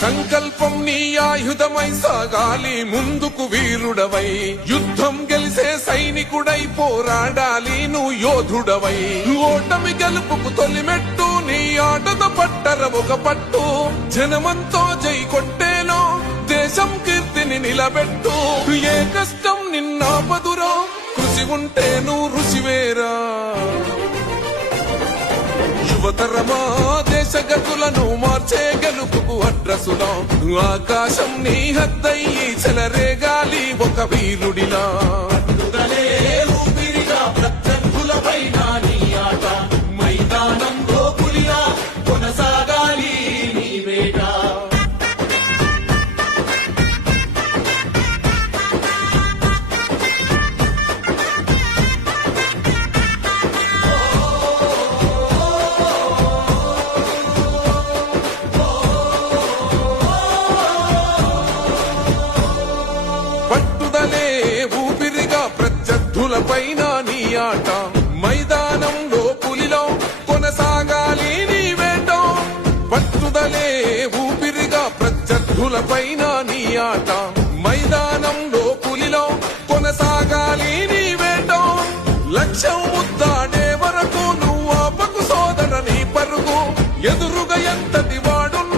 సంకల్పం నీ ఆయుధమై సాగాలి ముందుకు వీరుడవై, యుద్ధం గెలిసే సైనికుడై పోరాడాలి నువ్వు యోధుడవై. ఓటమి గెలుపుకు తొలిమెట్టు నీ ఆటద పట్టర ఒక పట్టు, జనమంతో జై కొట్టేలో దేశం కీర్తిని నిలబెట్టు. ఏ కష్టం నిన్నాపదురో కృషి ఉంటే నువ్వు రుచివేరా. యువతరమా దేశ గతులను మార్చే గెలుపుకు అడ్రసులా, ఆకాశం నీ హద్దయ్యి చెలరేగాలి ఒక వీరుడిలా. ఊపిరిగా ప్రత్యర్థులపైన నీ ఆట, మైదానంలో పులిలా కొనసాగాలి నీ వేట. పట్టుదలే ఊపిరిగా ప్రత్యర్థులపైన నీ ఆట, మైదానంలో పులిలో కొనసాగాలి నీ వేట. పట్టుదలే ఊపిరిగా ప్రత్యర్థులపైన నీ ఆట, మైదానంలో పులిలో కొనసాగాలి నీ వేట. లక్ష్యం ముద్ద